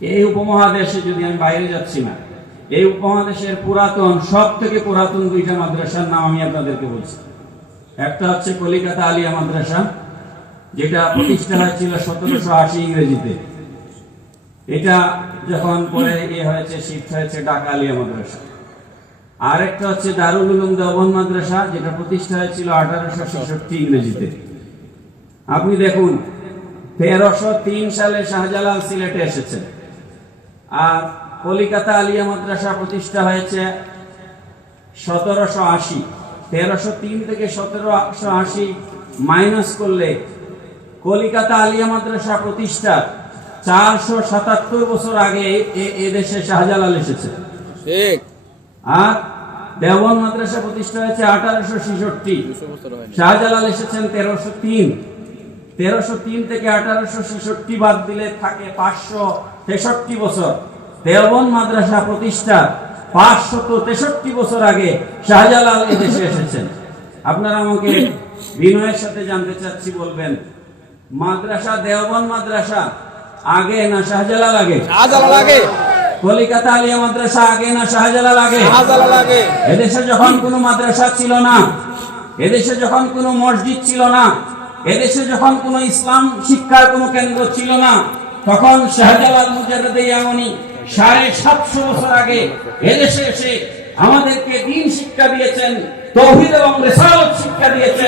এই উপমহাদেশে, যদি আমি বাইরে যাচ্ছি না, এই উপমহাদেশের পুরাতন, সব থেকে পুরাতন দুইটা মাদ্রাসার নাম আমি আপনাদেরকে বলছি। একটা হচ্ছে কলিকাতা আলিয়া মাদ্রাসা, যেটা প্রতিষ্ঠা হয়েছিল 1780 ইংরেজিতে। এটা যখন পরে হয়েছে, শিফট হয়েছে ঢাকা আলিয়া মাদ্রাসা। আর একটা হচ্ছে দারুল উলুম দেওবন্দ মাদ্রাসা, যেটা প্রতিষ্ঠা হয়েছিল 1866 ইংরেজিতে। আপনি দেখুন, 1303 সালে শাহজালাল সিলেটে এসেছেন। আর কলিকাতা আলিয়া মাদ্রাসা প্রতিষ্ঠা হয়েছে 1780। 1303 থেকে 1780 মাইনাস করলে কলিকাতা আলিয়া মাদ্রাসা প্রতিষ্ঠা 477 বছর আগে এদেশে শাহজালাল এসেছে। ঠিক। আর দেওবন্দ মাদ্রাসা প্রতিষ্ঠা হয়েছে 1866। শাহজালাল এসেছেন 1303। 1303 থেকে 1866 বাদ দিলে থাকে 563 বছর। দেওবন্দ মাদ্রাসা প্রতিষ্ঠা 563 বছর আগে শাহজালাল এদেশে এসেছেন। আপনারা আমাকে বিনয়ের সাথে জানতে চাচ্ছি, বলবেন মাদ্রাসা, দেওবন্দ মাদ্রাসা আগে না শাহজালাল আগে? শাহজালাল আগে। কলিকাতা আলিয়া মাদ্রাসা আগে না শাহজালাল আগে? শাহজালাল আগে। এদেশে যখন কোনো মাদ্রাসা ছিল না, এদেশে যখন কোনো মসজিদ ছিল না, এদেশে যখন কোনো ইসলাম শিক্ষার কোনো কেন্দ্র ছিল না, তখন শাহজালাল মুজাদ্দেদ ইয়ামানি 750 বছর আগে এদেশে এসে আমাদেরকে দ্বীন শিক্ষা দিয়েছেন, তাওহীদ এবং রিসালাত শিক্ষা দিয়েছেন।